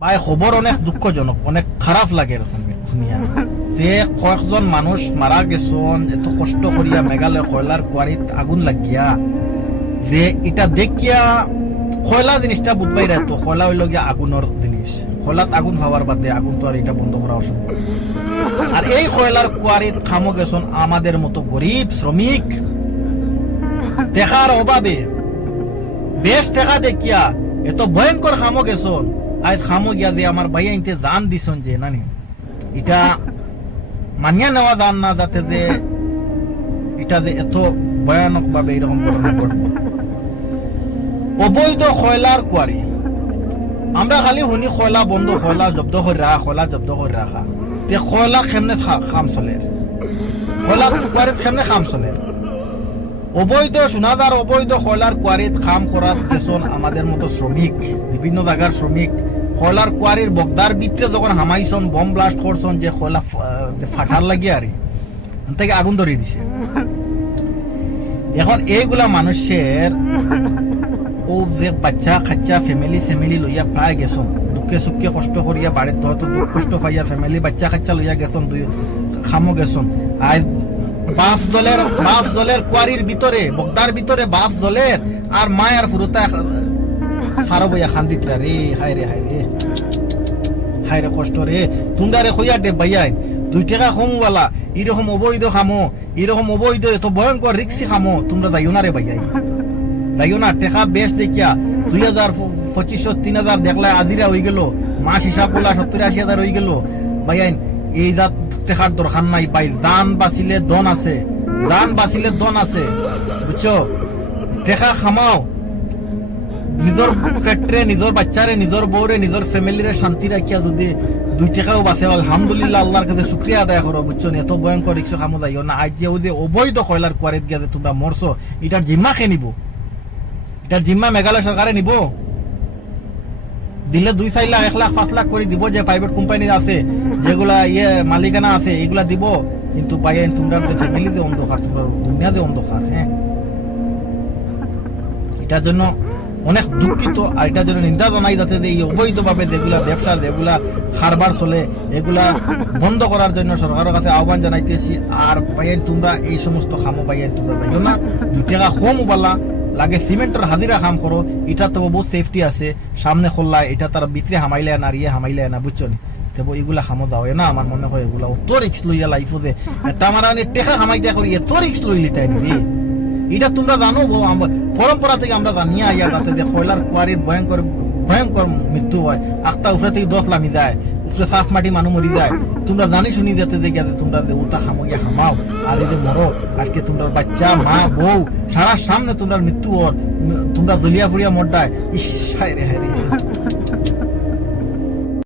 ভাই খবর অনেক দুঃখজনক, অনেক খারাপ লাগে এরকম শুনিয়া যে কয়েকজন মানুষ মারা গেছেন এত কষ্ট করিয়া মেঘালয় কয়লার কোয়ারিত আগুন লাগিয়া। যে এটা দেখিয়া কয়লা জিনিসটা বুঝবাই রে, তো কয়লা হইল গিয়া আগুনের জিনিস। কয়লাত আগুন হওয়ার বাদে আগুন তো আর এটা বন্ধ করা অসম্ভব। আর এই কয়লার কোয়ারিত খামো গেছেন আমাদের মতো গরিব শ্রমিক, দেখার অভাবে বেশ টাকা দেখিয়া এত ভয়ঙ্কর খামো গেছেন। আজ খামো গিয়া যে আমার ভাইয়া ইনতে জান দিছেন যে নানি এটা মানিয়া নেওয়া যান না, যাতে যে এটা যে এত ভয়ানক ভাবে এরকম ঘটনা ঘটবে। অবৈধ কয়লার কোয়ারি আমরা খালি শুনি কয়লা বন্ধ, কয়লা জব্দ করে রাখা, কয়লা জব্দ করে রাখা। তে কয়লা কেমনে খাম চলে, কয়লা কোয়ারিত কেমনে খাম চলে? অবৈধ সোনাদার অবৈধ কয়লার কোয়ারিত কাম করার গেছন আমাদের মতো শ্রমিক, বিভিন্ন জায়গার শ্রমিক। কয়লার কোয়ারির বগদার ভিতরে যখন হামাইছন, বম ব্লাস্ট করছন, যে কয়লা ফাটার লাগিয়ে আর থেকে আগুন ধরিয়ে দিছে। এখন এইগুলা মানুষের ও যে বাচ্চা খাচ্চা ফ্যামিলি লইয়া প্রায় গেছন, দুঃখে সুখে কষ্ট করিয়া বাড়িতে হয়তো দুঃখ কষ্ট পাইয়া ফ্যামিলি বাচ্চা খাচ্চা লইয়া গেছন, দুই খামো গেছন। আর বাফ জলের কোয়ারির ভিতরে বগদার ভিতরে বাফ জলের আর মায়ার ফুরুতা ফারো বইয়া খান্দিত রে। হায় রে হায় রে কষ্ট রে। তোমরা রে হইয়া দে বাইয়াই 2 টাকা কমওয়ালা এরকম অবৈধ খামো, এরকম অবৈধ এত ভয়ঙ্কর রিক্সি খামো তোমরা যাইও না রে বাইয়াই, যাইও না। টাকা বেশ দেখিয়া 2000 2500 3000 দেখলা আজিরা হয়ে গেল, মাস হিসাব করলা 70-80 হাজার হয়ে গেল। বাইয়াই এই জাত টাকার দরকার নাই ভাই। জান বাঁচিলে দন আছে, জান বাঁচিলে দন আছে, বুঝছো? টাকা খামাও, নিজের পেটরে, নিজের বাচ্চারে, নিজের বউরে, নিজের ফ্যামিলিরে শান্তি রাখিয়া যদি 2 টাকাও বাঁচে আলহামদুলিল্লাহ, আল্লাহর কাছে শুকরিয়া আদায় করো, বুঝছো? এত ভয়ঙ্কর রিক্সা খামো যাইও না। আজ যে ওই যে অবৈধ কয়লার কোয়ারিত গিয়ে তোমরা মরছো, এটার জিম্মা খেয়ে নিব? এটার জিম্মা মেঘালয় সরকারে নিব? দিলে 2-4 লাখ 1 লাখ 5 লাখ করে দিব, যে প্রাইভেট কোম্পানি আছে যেগুলা মালিকানা আছে এগুলা দিব। কিন্তু পাইয়েন তোমরা ফ্যামিলি যে অন্ধকার, তোমরা দুনিয়া যে অন্ধকার। হ্যাঁ, এটার জন্য অনেক দুঃখিত। আর এটার জন্য নিন্দা জানাই, যাতে এই অবৈধ ভাবে যেগুলা ব্যবসা, যেগুলা কারবার চলে, এগুলা বন্ধ করার জন্য সরকারের কাছে আহ্বান জানাইতেছি। আর পাইয়েন তোমরা এই সমস্ত খামো পাইয়েন তোমরা যাইও না। 2 টাকা কম উবালা লাগে সিমেন্টের হাজিরা কাম করো, এটা তো বহুত সেফটি আছে। সামনে খোল্লা এটা তার ভিতরে হামাইলে না, হামাইলে না, বুঝছো নি? তবে এগুলা খামো দাও না। আমার মনে হয় এগুলা অত রিক্স লইয়া লাইফো যে এটা আমার টেকা খামাইতে করি, এত রিক্স লইলি তাই নি। এটা তোমরা জানো, পরম্পরা থেকে আমরা জানিয়ে আইয়া, যাতে যে কয়লার কোয়ারির ভয়ঙ্কর মৃত্যু হয়। আখতা উফরে থেকে 10 লামি যায়, উফরে সাফ মাটি মানুষ মরি যায়। তোমরা জানি শুনি যেতে দেখে তোমরা উল্টা খামো গিয়া হামাও। আর এই যে মরো, আজকে তোমরা বাচ্চা মা বউ সারা সামনে তোমরা মৃত্যু হর, তোমরা জলিয়া ফুরিয়া মরডায়। ইস হায় রে হায় রে।